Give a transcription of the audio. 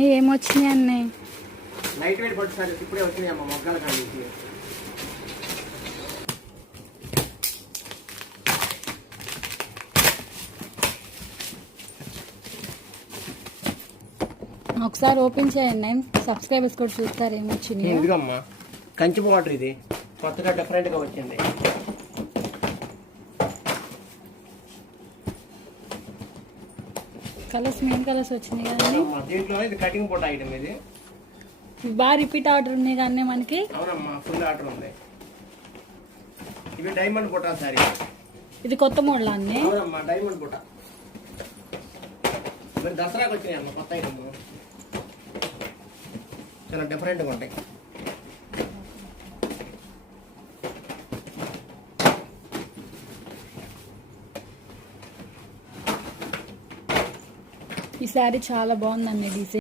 అన్నీ ఏమొచ్చినాయి అన్నీ light weight పట్టు సారీ ఇప్పుడే వచ్చినాయి అమ్మ మొగ్గల కానీ ఒకసారి ఓపెన్ చేయండి, సబ్స్క్రైబర్స్ కూడా చూస్తారు ఏమొచ్చినాయి. ఇదిగమ్మా కంచి వాటర్, ఇది కొత్తగా డిఫరెంట్గా వచ్చింది. కలర్స్ మెయిన్ కలర్స్ వచ్చినాయి కానీ దీంట్లో ఇది కటింగ్ బోర్డ్ ఐటమ్, ఇది బాగా రిపీట్ ఆర్డర్ ఉన్నాయి కానీ మనకి. అవునమ్మా ఫుల్ ఆర్డర్ ఉంది. ఇవి డైమండ్ బుట్ట సారీ, ఇది కొత్త మోడల్ అన్నీ. అవునమ్మా డైమండ్ బుట్ట, మరి దసరాకి వచ్చినాయమ్మా కొత్త ఐటమ్, చాలా డిఫరెంట్గా ఉంటాయి. ఈ శారీ చాలా బాగుందండి డిజైన్.